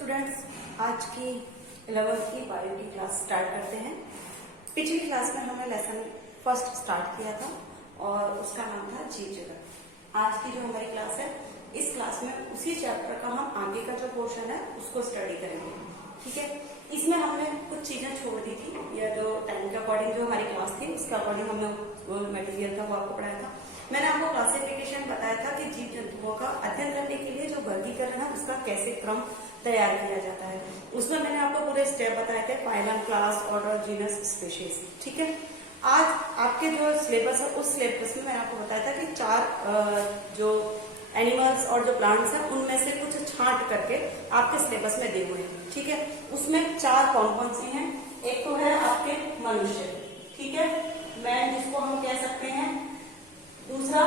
Students, आज की 11th की बायो की क्लास स्टार्ट करते हैं। पिछली क्लास में हमने लेसन फर्स्ट स्टार्ट किया था और उसका नाम था जीव जगत। आज की जो हमारी क्लास है, इस क्लास में उसी चैप्टर का हम आगे का जो पोर्शन है उसको स्टडी करेंगे। ठीक है, इसमें हमने कुछ चीजें छोड़ दी थी, या जो टाइम के अकॉर्डिंग जो हमारी क्लास थी उसके अकॉर्डिंग हमने वो मटेरियल था वो आपको पढ़ाया था। मैंने आपको क्लासिफिकेशन बताया था कि जीव जंतुओं का अध्ययन करने के लिए जो वर्गीकरण है उसका कैसे क्रम तैयार किया जाता है। उसमें मैंने आपको पूरे स्टेप बताए थे, phylum, class, order, genus, species. ठीक है, आज आपके जो सिलेबस है उस सिलेबस में मैंने आपको बताया था कि चार जो एनिमल्स और जो प्लांट्स हैं उनमें से कुछ छांट करके आपके सिलेबस में दिए हुए हैं। ठीक है, उसमें चार कौन कौन सी हैं। एक तो है आपके मनुष्य, ठीक है, मैन जिसको हम कह सकते हैं। दूसरा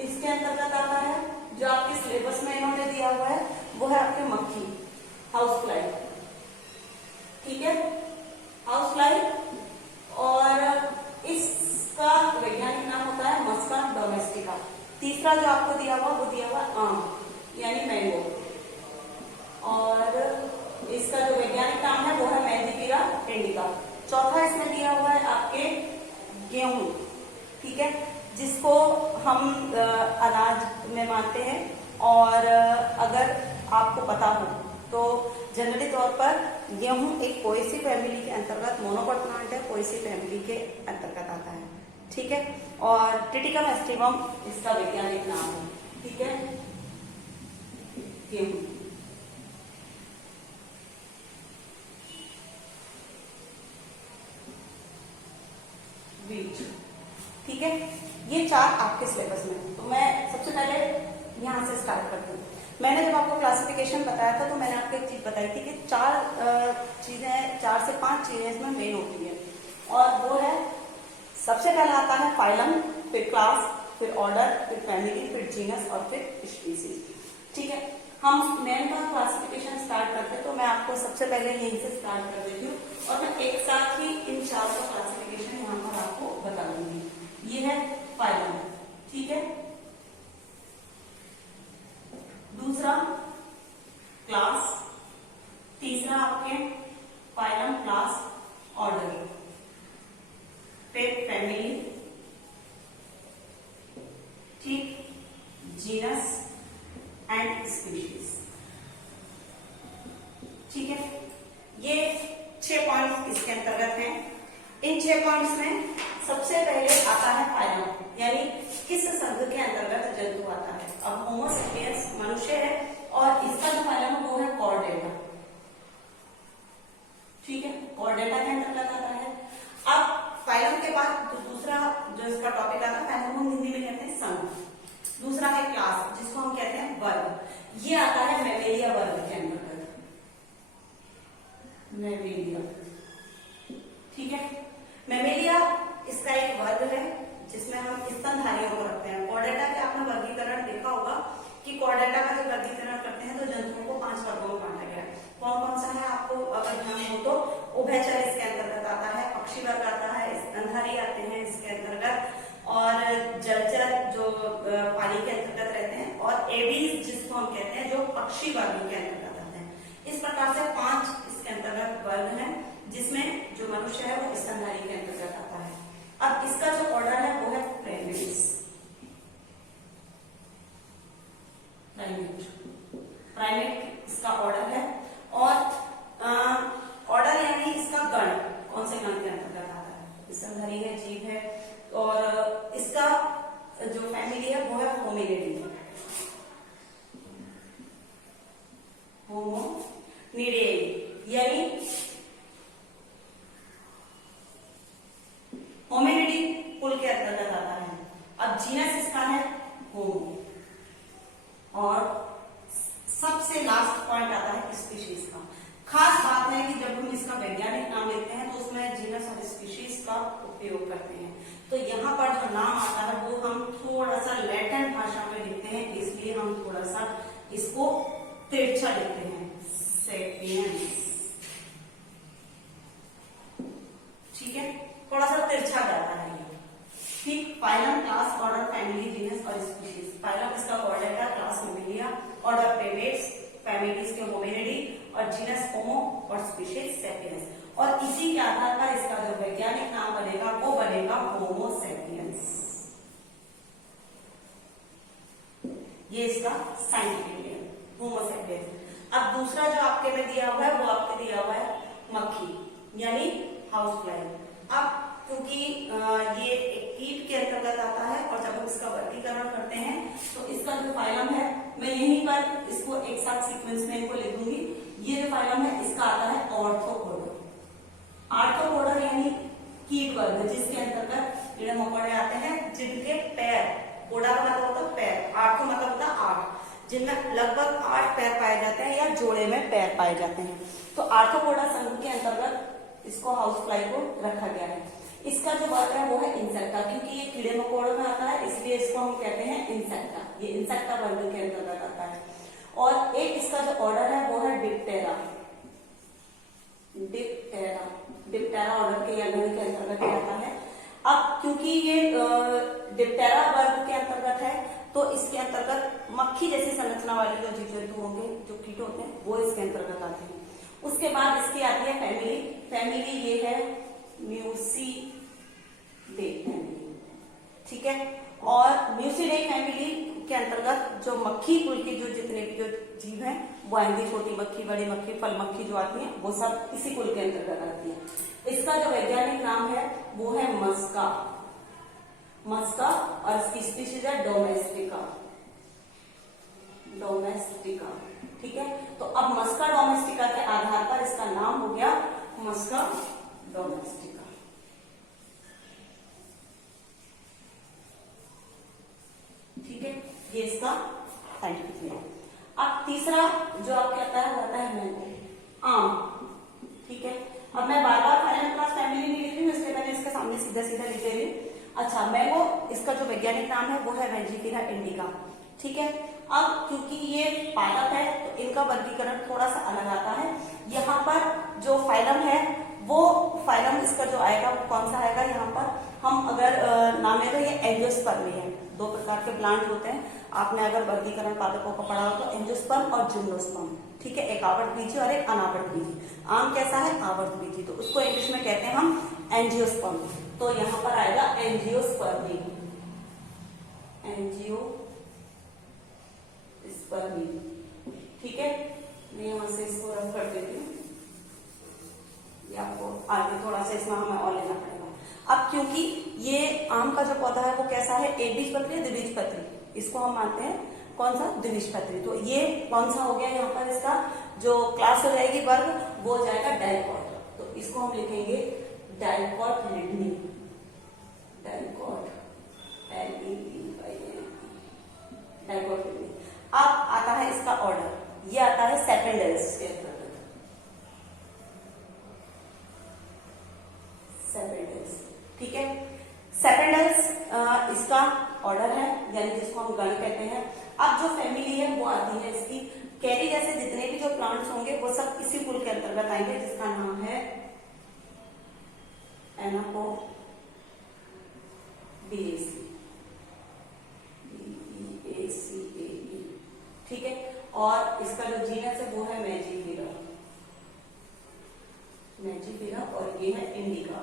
इसके अंतर्गत आता है जो आपके सिलेबस में इन्होंने दिया हुआ है, वो है आपके मक्खी, हाउस फ्लाई। ठीक है, हाउस फ्लाई, और इसका वैज्ञानिक नाम होता है मस्का डोमेस्टिका। तीसरा जो आपको दिया हुआ वो दिया हुआ आम यानी मैंगो, और इसका जो वैज्ञानिक नाम है वो है मेंजिफेरा इंडिका। चौथा इसमें दिया हुआ है आपके गेहूं, ठीक है, जिसको हम अनाज में मानते हैं। और अगर आपको पता हो तो जनरली तौर पर गेहूं एक पोएसी फैमिली के अंतर्गत मोनोकोट प्लांट है, पोएसी फैमिली के अंतर्गत आता है। ठीक है, और ट्रिटिकम एस्टिवम इसका वैज्ञानिक नाम है। ठीक है, गेहूं। ठीक है, ये चार आपके सिलेबस में। तो मैं सबसे पहले यहां से स्टार्ट करती हूँ। मैंने जब आपको क्लासिफिकेशन बताया था तो मैंने आपको एक चीज बताई थी कि चार से पांच चीजें इसमें मेन होती है, और वो है सबसे पहला आता है फाइलम, फिर क्लास, फिर ऑर्डर, फिर फैमिली, फिर जीनस और फिर स्पीसीज। ठीक है, हम मेन का क्लासिफिकेशन स्टार्ट करते हैं, तो मैं आपको सबसे पहले यहीं से स्टार्ट कर देती हूँ और मैं एक साथ ही इन चारों का क्लासिफिकेशन यहाँ पर आपको बता दूंगी। ये है फाइलम, ठीक है, दूसरा क्लास, तीसरा आपके फाइलम, क्लास, ऑर्डर, फिर फैमिली, ठीक, जीनस एंड स्पीशीज। ठीक है, ये 6 पॉइंट्स इसके अंतर्गत हैं। इन 6 पॉइंट्स में सबसे पहले आता है फाइलम, यानी किस संघ के अंतर्गत जंतु आता है। अब होमो सेपियंस मनुष्य है और इसका जो फाइलम है वो है कॉर्डेटा। ठीक है, कॉर्डेटा के अंतर्गत आता है। अब फाइलम के बाद जो दूसरा जो इसका टॉपिक आता है, फाइलम को हिंदी में कहते हैं संघ। दूसरा है क्लास, जिसको हम कहते हैं वर्ग। ये आता है मैमेलिया वर्ग के अंतर्गत, मैमेलिया। ठीक है, मैमेलिया इसका एक वर्ग है जिसमें हम स्तनधारियों को रखते हैं। कॉर्डेटा के आपने वर्गीकरण देखा होगा कि कॉर्डेटा का जब वर्गीकरण करते हैं तो जंतुओं को 5 वर्गों में बांटा गया है। कौन कौन सा है आपको अगर ध्यान हो तो उभयचर इसके अंतर्गत आता है, पक्षी वर्ग आता है, स्तनधारी आते हैं इसके अंतर्गत, और जलचर जो पानी के अंतर्गत रहते हैं, और एडीज जिसको हम कहते हैं जो पक्षी वर्ग के अंतर्गत आते हैं। इस प्रकार से 5 इसके अंतर्गत वर्ग हैं, जिसमें जो मनुष्य है वो स्तनधारी के अंतर्गत आता है। अब इसका जो ऑर्डर है वो है प्राइमेट्स। प्राइमेट इसका ऑर्डर है, और ऑर्डर यानी इसका गण, कौन से गण के अंतर्गत आता है, स्तनधारी है, जीव है, और इसका जो फैमिली है वो है होमिनिडी, होमोनिडे, यानी होमिनिडी कुल के अंतर्गत आता है। अब जीनस इसका है होमो, और सबसे लास्ट पॉइंट आता है स्पीशीज का। खास बात है कि जब हम इसका वैज्ञानिक नाम लेते हैं तो उसमें जीनस और स्पीशीज का उपयोग करते हैं। तो यहाँ पर जो नाम आता है वो हम थोड़ा सा लैटिन भाषा में लिखते हैं, इसलिए हम थोड़ा सा इसको तिरछा लिखते हैं, सेपियंस। ठीक है, थोड़ा सा तिरछा जाता है ये। ठीक, phylum, class, order, family, genus और स्पीशीज। फाइलम इसका Chordata, class Mammalia, order primates, families के होमिनिडी, और और जीनस होमो और स्पीशीज सेपियंस। और इसी के आधार पर इसका जो वैज्ञानिक नाम बनेगा वो बनेगा होमो सेपियंस। ये इसका साइंटिफिक नेम होमो सेपियंस। अब दूसरा जो आपके में दिया हुआ है वो आपके दिया हुआ है मक्खी यानी हाउस फ्लाई। अब क्योंकि ये एक कीट के अंतर्गत आता है और जब हम इसका वर्गीकरण करते हैं तो इसका जो फाइलम है मैं यहीं पर इसको एक साथ सीक्वेंस में इनको लिखूंगी। ये जो फाइलम है इसका आता है ऑर्थोपोडा। आर्थ्रोपोडा यानी कीट वर्ग जिसके अंतर्गत कीड़े मकोड़े आते हैं जिनके पैर, पोडा का मतलब होता है पैर, आर्थो मतलब होता है आठ, जिनमें लगभग 8 पैर पाए जाते हैं या जोड़े में पैर पाए जाते हैं। तो आर्थ्रोपोडा संघ के अंतर्गत इसको हाउस फ्लाई को रखा गया है। इसका जो वर्ग है वो है इंसेक्टा, क्योंकि ये कीड़े मकोड़ों में आता है इसलिए इसको हम कहते हैं इंसेक्टा। ये इंसेक्टा वर्ग के अंतर्गत आता है। और एक इसका जो ऑर्डर है वो है डिप्टेरा। डिप्टेरा डिप्टेरा ऑर्डर के या गण के अंतर्गत आता है। अब क्योंकि ये डिप्टेरा वर्ग के अंतर्गत है तो इसके अंतर्गत मक्खी जैसी संरचना वाले जो जीव जंतु होंगे, जो कीट होते हैं, वो इसके अंतर्गत आते हैं। उसके बाद इसकी आती है फैमिली। फैमिली ये है म्यूसिडे फैमिली, ठीक है। और म्यूसिडे फैमिली के अंतर्गत जो मक्खी कुल की जो जितने भी जो जीव हैं वो आएंगे। छोटी मक्खी, बड़ी मक्खी, फल मक्खी जो आती है वो सब इसी कुल के अंतर्गत आती है। इसका जो वैज्ञानिक नाम है वो है मस्का। मस्का और इसकी स्पीशीज है डोमेस्टिका। डोमेस्टिका, ठीक है। तो अब मस्का डोमेस्टिका के आधार पर इसका नाम हो गया मस्का डोमेस्टिका। ठीक है, ये इसका साइंटिफिक नेम। अब तीसरा जो आपके आता है वो आता है मैंगो, आम, ठीक है। अब मैं बार बार फाइनल क्लास फैमिली नहीं लिख रही हूँ, इसलिए मैंने इसके सामने सीधा सीधा लिख दे रही हूँ। अच्छा, मैंगो इसका जो वैज्ञानिक नाम है वो है वेंजीफेरा इंडिका, ठीक है। अब क्योंकि ये पादप है तो इनका वर्गीकरण थोड़ा सा अलग आता है। यहाँ पर जो फाइलम है वो फाइलम इसका जो आएगा वो कौन सा आएगा, यहाँ पर हम अगर नाम है तो ये एंजियोस्पर्मी है। 2 प्रकार के प्लांट होते हैं। आपने अगर वर्गीकरण पादपों को पढ़ा हो तो एंजियोस्पर्म और जिम्नोस्पर्म, ठीक है। एक आवर्त बीजी और एक अनावर्त बीजी। आम कैसा है, आवर्त बीजी, तो उसको इंग्लिश में कहते हैं हम एंजियोस्पर्म। तो यहाँ पर आएगा एंजियोस्पर्मी। एंजियोस्पर्मी, ठीक है। मैं यहाँ से इसको रफ कर देती हूँ, आपको आगे थोड़ा सा इसमें हमें और लेना पड़ेगा। अब क्योंकि ये आम का जो पौधा है वो कैसा है, एक बीजपत्री, द्विबीजपत्री, इसको हम मानते हैं कौन सा, द्विबीजपत्री। तो ये कौन सा हो गया, यहाँ पर इसका जो क्लास हो जाएगी वर्ग वो हो जाएगा डाइकॉट। तो इसको हम लिखेंगे डाइकॉट लिग्नी। डाइकॉट, डाइकॉट लिग्नी। अब आता है इसका ऑर्डर, ये आता है सेपेंडल्स के अंतर्गत। सेपेंडल्स, ठीक है। सेपेंडल्स इसका ऑर्डर है, यानी जिसको हम गण कहते हैं। अब जो फैमिली है वो आती है इसकी कैरी जैसे जितने भी जो प्लांट्स होंगे वो सब इसी कुल के अंतर्गत आएंगे, जिसका नाम है एनापोडिएसी। ठीक है। और इसका जो जीनस है वो है मैजीफेरा। मैजीफेरा, और ये है इंडिका।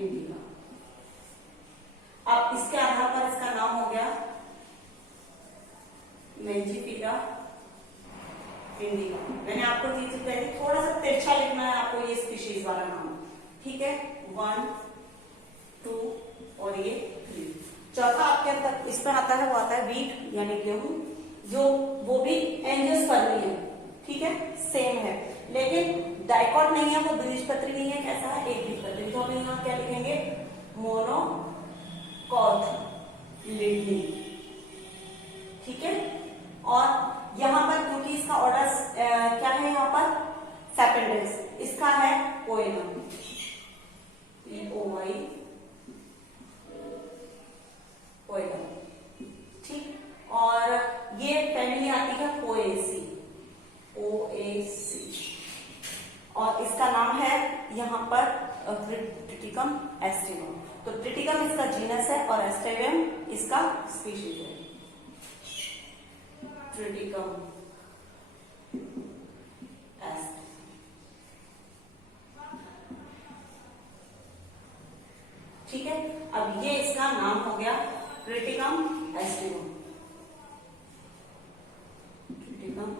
इंडिका। अब इसके आधार पर इसका नाम हो गया मैजीफेरा इंडिका। मैंने आपको चीज कही थोड़ा सा तिरछा लिखना है आपको ये स्पीशीज वाला नाम, ठीक है। 1, 2 और ये 3। चौथा आपके अंदर इसमें आता है वो आता है वीट यानी गेहूं, जो वो भी एंजियोस्पर्मी है, ठीक है, सेम है, लेकिन डाइकॉट नहीं है, वो द्विबीजपत्री नहीं है, कैसा है, एक बीजपत्री। तो हम यहाँ क्या लिखेंगे, मोनोकॉट लिग्नी, ठीक है। और यहाँ पर क्योंकि इसका ऑर्डर क्या है, यहाँ पर सेपेंडल्स, इसका है पोएनम, POI, पोएनम, ठीक। और ये फैमिली आती है पोएसी, OAC, और इसका नाम है यहाँ पर ट्रिटिकम एस्टिवम। तो ट्रिटिकम इसका जीनस है और एस्टिवम इसका स्पीशीज है। ट्रिटिकम एस्ट। ठीक है, अब ये इसका नाम हो गया ट्रिटिकम एस्टिवम। Triticum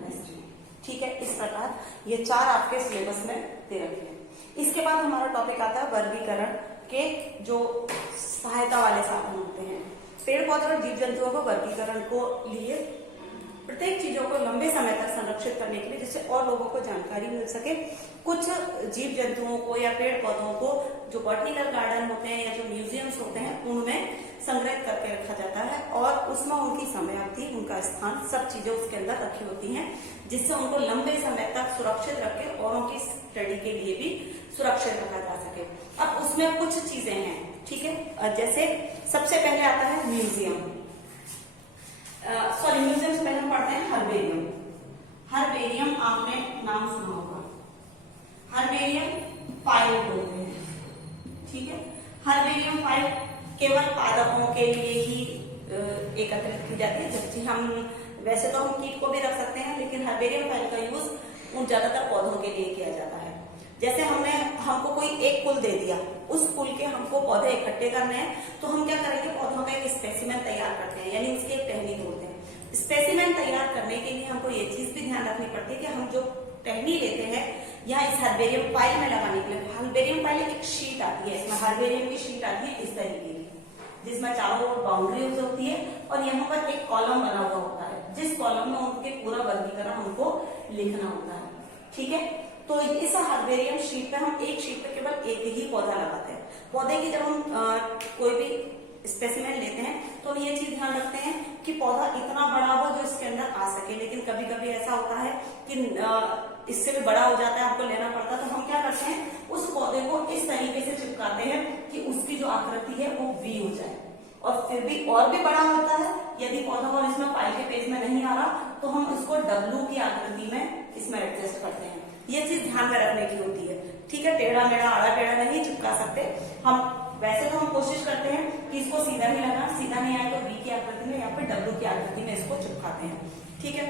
aestivum. ठीक है, इस प्रकार ये 4 आपके सिलेबस में दे रखे हैं। इसके बाद हमारा टॉपिक आता है वर्गीकरण के जो सहायता वाले साधन होते हैं। पेड़ पौधे और जीव जंतुओं को वर्गीकरण को लिए प्रत्येक चीजों को लंबे समय तक संरक्षित करने के लिए, जिससे और लोगों को जानकारी मिल सके, कुछ जीव जंतुओं को या पेड़ पौधों को जो बॉटनिकल गार्डन होते हैं या जो म्यूजियम्स होते हैं उनमें संग्रहित करके रखा जाता है और उसमें उनकी समयावधि, उनका स्थान, सब चीजें उसके अंदर रखी होती हैं, जिससे उनको लंबे समय तक सुरक्षित रखे और उनकी स्टडी के लिए भी सुरक्षित रखा जा सके। अब उसमें कुछ चीजें हैं, ठीक है, जैसे सबसे पहले आता है म्यूजियम। म्यूजियम से पहले हम पढ़ते हैं हर्बेरियम। हर्बेरियम आपने नाम सुना होगा, हर्बेरियम फाइल होते हैं। ठीक है, हर्बेरियम फाइल केवल पादपों के लिए ही एकत्रित की जाती है, जबकि हम वैसे तो हम कीट को भी रख सकते हैं, लेकिन हर्बेरियम फाइल का यूज उन ज्यादातर पौधों के लिए किया जाता है। जैसे हमको कोई एक कुल दे दिया, उस कुल के हमको पौधे इकट्ठे करने हैं, तो हम क्या करेंगे, पौधों का एक स्पेसिमेन तैयार करते हैं, यानी उसकी एक टहनी तोड़ते हैं। स्पेसिमेन तैयार करने के लिए हमको ये चीज भी ध्यान रखनी पड़ती है कि हम जो टहनी लेते हैं यहाँ इस हर्बेरियम फाइल में लगाने के लिए, हर्बेरियम फाइल एक शीट आती है, इसमें हर्बेरियम की शीट आती है इस तरीके की, जिसमें चारों ओर बाउंड्री होती है और यहाँ पर एक कॉलम बना हुआ होता है, जिस कॉलम में उनके पूरा वर्गीकरण हमको लिखना होता है। ठीक है, तो इस हर्बेरियम शीट पे हम एक शीट पे केवल एक ही पौधा लगाते हैं। पौधे की जब हम कोई भी स्पेसिमेन लेते हैं तो हम ये चीज ध्यान रखते हैं कि पौधा इतना बड़ा हो जो इसके अंदर आ सके, लेकिन कभी कभी ऐसा होता है कि इससे भी बड़ा हो जाता है, हमको लेना पड़ता है, तो हम क्या करते हैं, उस पौधे को इस तरीके से चिपकाते हैं कि उसकी जो आकृति है वो वी हो जाए, और फिर भी और भी बड़ा होता है यदि पौधा और इसमें फाइल के पेज में नहीं आ रहा तो हम इसको डब्लू की आकृति में इसमें एडजस्ट करते हैं। ये चीज ध्यान में रखने की होती है। ठीक है, टेढ़ा मेढ़ा आड़ा टेढ़ा नहीं चिपका सकते हम, वैसे तो हम कोशिश करते हैं कि इसको सीधा ही लगा, सीधा नहीं आए तो वी की आकृति में या फिर डब्लू की आकृति में इसको चिपकाते हैं। ठीक है,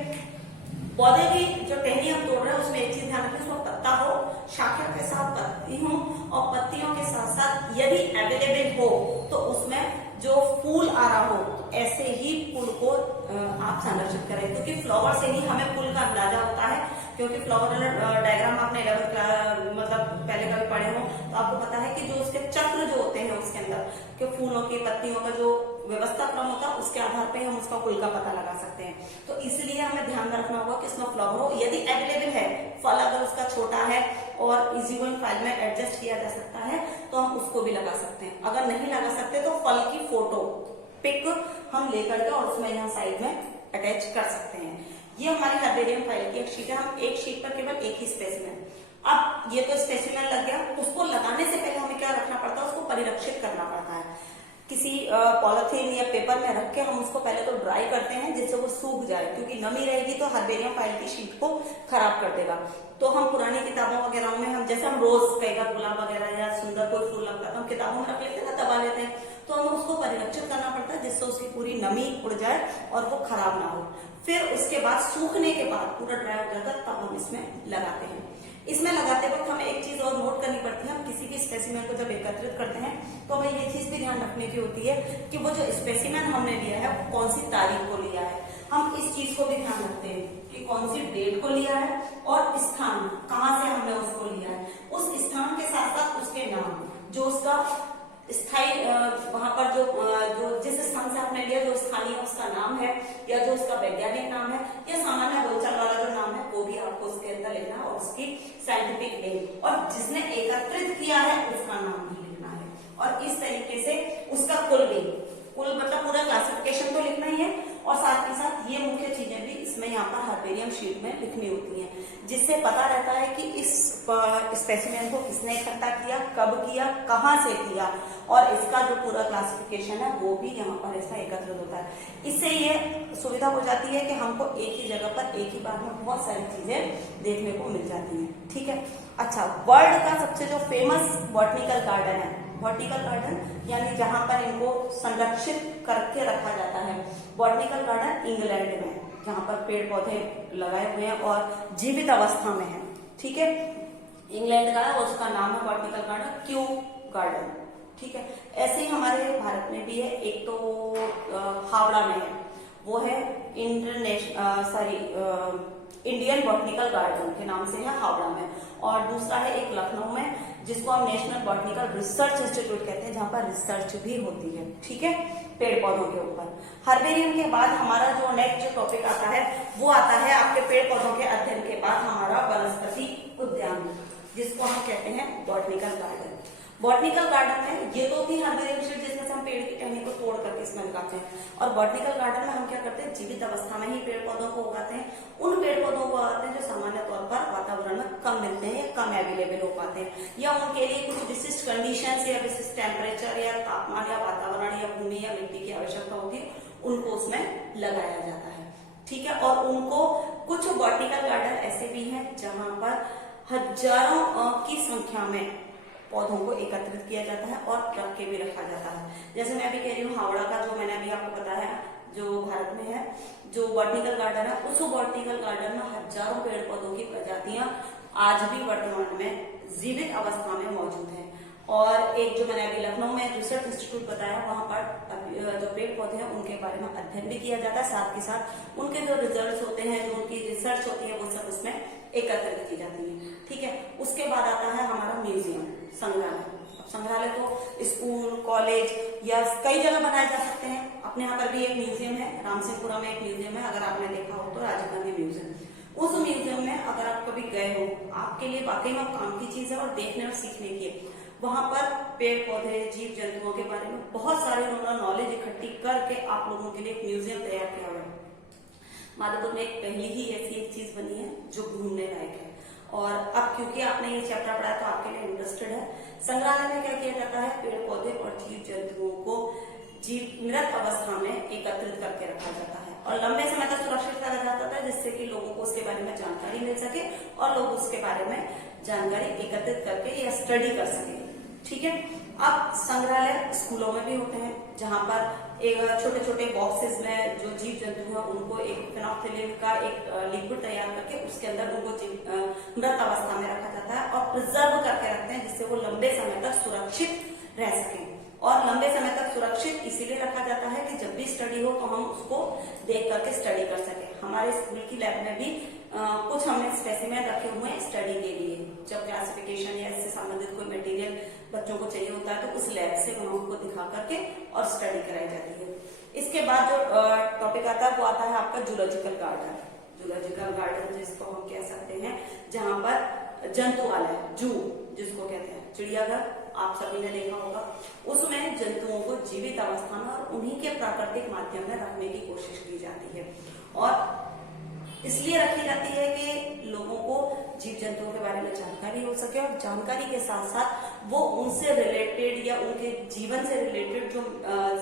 पौधे की जो टहनी हम तोड़ रहे हैं उसमें एक चीज ध्यान रखें, उसमें पत्ता हो, शाखा के साथ पत्ती हो, और पत्तियों के साथ साथ यदि अवेलेबल हो तो उसमें जो फूल आ रहा हो, ऐसे ही फूल को आप संरक्षित करें, क्योंकि फ्लावर से ही हमें फूल का अंदाजा होता है। क्योंकि फ्लावर डायग्राम आपने 11th मतलब पहले कभी पढ़े हो तो आपको पता है कि जो उसके चक्र जो होते हैं उसके अंदर कि फूलों की पत्तियों का जो व्यवस्था क्रम होता है उसके आधार पर हम उसका कुल का पता लगा सकते हैं। तो इसलिए हमें ध्यान रखना होगा कि इसमें फ्लावर हो, यदि अवेलेबल है फल, अगर उसका छोटा है और इजी गोइंग फाइल में एडजस्ट किया जा सकता है तो हम उसको भी लगा सकते हैं। अगर नहीं लगा सकते तो फल की फोटो पिक हम लेकर के और उसमें यहाँ साइड में अटैच कर सकते हैं। ये हमारी हर्बेरियम फाइल की एक शीट है, हम एक शीट पर केवल एक ही स्पेसिमेन। अब ये तो स्पेसिमेन लग गया, उसको लगाने से पहले हमें क्या रखना पड़ता है, उसको परिरक्षित करना पड़ता है। किसी पॉलिथीन या पेपर में रख के हम उसको पहले तो ड्राई करते हैं जिससे वो सूख जाए, क्योंकि नमी रहेगी तो हर्बेरियम फाइल की शीट को खराब कर देगा। तो हम पुरानी किताबों वगैरह में हम जैसे हम रोज कई बार गुलाब वगैरह या सुंदर कोई फूल लगता है तो हम किताबों में रख लेते हैं ना, दबा लेते हैं, तो हमें उसको परिरक्षित करना पड़ता है जिससे उसकी पूरी नमी उड़ जाए और वो खराब ना हो। फिर उसके बाद सूखने के बाद पूरा ड्राई हो जाता है तब हम इसमें लगाते हैं। इसमें लगाते वक्त हमें एक चीज और नोट करनी पड़ती है, हम किसी भी स्पेसिमेन को जब एकत्रित करते हैं तो हमें ये चीज भी ध्यान रखने की होती है कि वो जो स्पेसिमेन हमने लिया है वो कौन सी तारीख को लिया है। हम इस चीज को भी ध्यान रखते हैं कि कौन सी डेट को लिया है और स्थान कहाँ से हमने उसको लिया है, उस स्थान के साथ साथ उसके नाम, जो उसका स्थायी वहां पर जो जिस स्थान से आपने लिया, जो स्थानीय उसका नाम है या जो उसका वैज्ञानिक नाम है या सामान्य बोलचाल वाला जो नाम है वो भी आपको उसके अंदर लिखना है, और उसकी साइंटिफिक नेम और जिसने एकत्रित किया है उसका नाम भी लिखना है, और इस तरीके से उसका कुल मतलब पूरा क्लासिफिकेशन तो लिखना ही है, और साथ ही साथ ये मुख्य चीजें भी इसमें यहाँ पर हर्बेरियम शीट में लिखनी होती हैं, जिससे पता रहता है कि इस स्पेसिमेन को किसने इकट्ठा किया, कब किया, कहाँ से किया, और इसका जो पूरा क्लासिफिकेशन है वो भी यहाँ पर इसमें एकत्रित होता है। इससे ये सुविधा हो जाती है कि हमको एक ही जगह पर एक ही बार में बहुत सारी चीजें देखने को मिल जाती हैं। ठीक है, अच्छा, वर्ल्ड का सबसे जो फेमस बॉटनिकल गार्डन है बॉटनिकल गार्डन यानी जहां पर इनको संरक्षित करके रखा जाता है। बॉटनिकल गार्डन इंग्लैंड में, जहां पर पेड़ पौधे लगाए हुए हैं और जीवित अवस्था में है। ठीक है, इंग्लैंड का है, उसका नाम है बॉटनिकल गार्डन क्यू गार्डन। ठीक है, ऐसे ही हमारे भारत में भी है। एक तो हावड़ा में है, वो है इंडियन बॉटनिकल गार्डन के नाम से है हावड़ा में। और दूसरा है एक लखनऊ में, जिसको हम नेशनल बॉटनिकल रिसर्च इंस्टीट्यूट कहते हैं, जहां पर रिसर्च भी होती है। ठीक है, पेड़ पौधों के ऊपर। हर्बेरियम के बाद हमारा जो नेक्स्ट जो टॉपिक आता है वो आता है आपके पेड़ पौधों के अध्ययन के बाद हमारा वनस्पति उद्यान, जिसको हम कहते हैं बॉटनिकल गार्डन। बॉटनिकल गार्डन में ये तो थी हर्बेरियम शीट, जिसमें से हम पेड़ की टहनी को तोड़ करके इसमें लगाते हैं। और बॉटनिकल गार्डन में हम क्या करते हैं, जीवित अवस्था में ही पेड़ पौधों को उगाते हैं। उन पेड़ पौधों को उगाते हैं जो सामान्य तौर पर वातावरण में कम मिलते हैं या कम अवेलेबल हो पाते हैं, या उनके लिए कुछ विशिष्ट कंडीशंस या विशिष्ट टेम्परेचर या तापमान या वातावरण या भूमि या मिट्टी की आवश्यकता होती है, उनको उसमें लगाया जाता है। ठीक है, और उनको कुछ बॉटनिकल गार्डन ऐसे भी हैं जहां पर हजारों की संख्या में पौधों को एकत्रित किया जाता है और रख के भी रखा जाता है। जैसे मैं अभी कह रही हूँ हावड़ा का, जो मैंने अभी आपको बताया, जो भारत में है, जो बॉटनिकल गार्डन है, उस बॉटनिकल गार्डन में हजारों पेड़ पौधों की प्रजातियां आज भी वर्तमान में जीवित अवस्था में मौजूद है। और एक जो मैंने अभी लखनऊ में रिसर्च इंस्टीट्यूट बताया, वहां पर जो पेड़ पौधे हैं उनके बारे में अध्ययन भी किया जाता है, साथ के साथ उनके जो रिजल्ट होते हैं, जो उनकी रिसर्च होती है, वो सब उसमें एकत्रित की जाती है। ठीक है, उसके बाद आता है हमारा म्यूजियम, संग्रहालय। संग्रहालय तो स्कूल, कॉलेज या कई जगह बनाए जा सकते हैं। अपने यहाँ पर भी एक म्यूजियम है, रामसिंहपुरा में एक म्यूजियम है, अगर आपने देखा हो तो, राजीव गांधी म्यूजियम। उस म्यूजियम में अगर आप कभी गए हो, आपके लिए वाकई में काम की चीज है और देखने और सीखने की है। वहां पर पेड़ पौधे, जीव जंतुओं के बारे में बहुत सारे उन्होंने नॉलेज इकट्ठी करके आप लोगों के लिए एक म्यूजियम तैयार किया हुआ है। माधवपुर में एक पहली ही ऐसी एक चीज बनी है जो घूमने लायक है। और अब क्योंकि आपने ये चैप्टर पढ़ा तो आपके लिए इंटरेस्टेड है, संग्रहालय में क्या किया जाता है, पेड़ पौधे और जीव जंतुओं को मृत अवस्था में एकत्रित करके रखा जाता है और लंबे समय तक सुरक्षित रखा जाता था, जिससे कि लोगों को उसके बारे में जानकारी मिल सके और लोग उसके बारे में जानकारी एकत्रित करके या स्टडी कर सके। ठीक है, अब संग्रहालय स्कूलों में भी होते हैं, जहां पर एक छोटे छोटे बॉक्सेस में जो जीव जंतु है उनको एक फिनोक्सिलिन का एक लिक्विड तैयार करके उसके अंदर उनको मृत अवस्था में रखा जाता है और प्रिजर्व करके रखते हैं, जिससे वो लंबे समय तक सुरक्षित रह सके। और लंबे समय तक सुरक्षित इसीलिए रखा जाता है कि जब भी स्टडी हो तो हम उसको देख करके स्टडी कर सके। हमारे स्कूल की लैब में भी कुछ हमने स्पेसिमेन रखे हुए हैं स्टडी के लिए। जब क्लासिफिकेशन या इससे संबंधित कोई मटेरियल बच्चों को चाहिए होता है तो उस लैब से हम उनको दिखा करके और स्टडी कराई जाती है। इसके बाद जो टॉपिक आता है वो आता है आपका जूलॉजिकल गार्डन। जूलॉजिकल गार्डन जिसको हम कह सकते हैं, जहां पर जंतुआलय, जू जिसको कहते हैं, चिड़ियाघर आप सभी ने देखा होगा, उसमें जंतुओं को जीवित अवस्था में और उन्हीं के प्राकृतिक माध्यम में रखने की कोशिश की जाती है। और इसलिए रखी जाती है कि लोगों को जीव जंतुओं के बारे में जानकारी हो सके और जानकारी के साथ साथ वो उनसे रिलेटेड या उनके जीवन से रिलेटेड जो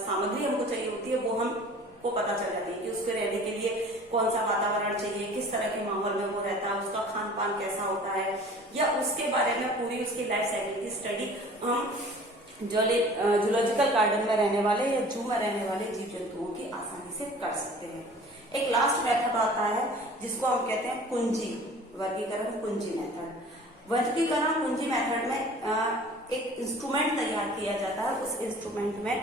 सामग्री हमको चाहिए होती है वो हमको पता चल जाती है कि उसके रहने के लिए कौन सा वातावरण चाहिए, किस तरह के माहौल में वो रहता है, उसका खान पान कैसा होता है, या उसके बारे में पूरी उसकी लाइफ साइकिल की स्टडी हम जूलॉजिकल गार्डन में रहने वाले या जू में रहने वाले जीव जंतुओं की आसानी से कर सकते हैं। एक लास्ट मेथड आता है जिसको हम कहते हैं कुंजी वर्गीकरण, कुंजी मेथड। वर्गीकरण कुंजी मेथड में एक इंस्ट्रूमेंट तैयार किया जाता है। उस इंस्ट्रूमेंट में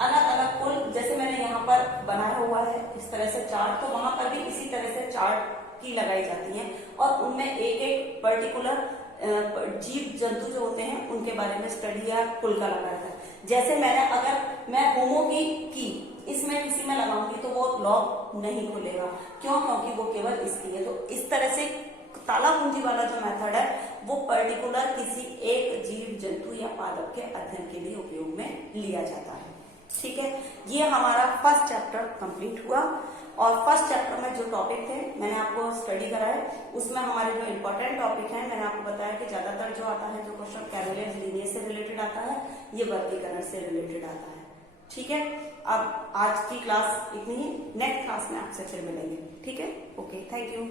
अलग अलग कुल, जैसे मैंने यहाँ पर बनाया हुआ है इस तरह से चार्ट, तो वहां पर भी इसी तरह से चार्ट की लगाई जाती है और उनमें एक एक पर्टिकुलर जीव जंतु जो होते हैं उनके बारे में स्टडी या कुल का लगा रहता है। जैसे अगर मैं होमो की इसमें किसी में लगाऊंगी तो वो लॉग नहीं खुलेगा, क्यों? क्योंकि वो केवल इसकी है। तो इस तरह से ताला कुंजी वाला जो मेथड है वो पर्टिकुलर किसी एक जीव जंतु या पादप के अध्ययन के लिए उपयोग में लिया जाता है। ठीक है, ये हमारा फर्स्ट चैप्टर कंप्लीट हुआ और फर्स्ट चैप्टर में जो टॉपिक थे मैंने आपको स्टडी कराया, उसमें हमारे जो इम्पोर्टेंट टॉपिक हैं मैंने आपको बताया कि ज्यादातर जो आता है जो क्वेश्चन कैरोलियन लीनियस से रिलेटेड आता है, ये वर्गीकरण से रिलेटेड आता है। ठीक है, अब आज की क्लास इतनी ही, नेक्स्ट क्लास में आपसे फिर मिलेंगे। ठीक है, ओके, थैंक यू।